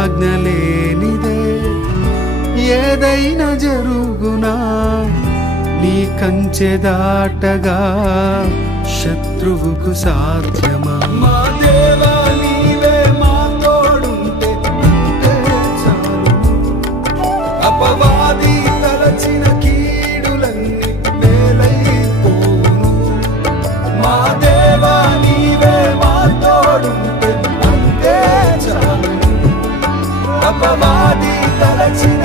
ఆజ్ఞ లేనిదే ఏదైనా జరుగునా నీ కంచె దాటగా శత్రువుకు సాధ్యమా మా దేవా నీవే మా తోడుంటే అంతే చాలు అపవాది తలచిన కీడులన్నీ వేలైపోను మా దేవా నీవే మా తోడుంటే అంతే చాలు అపవాది తలచిన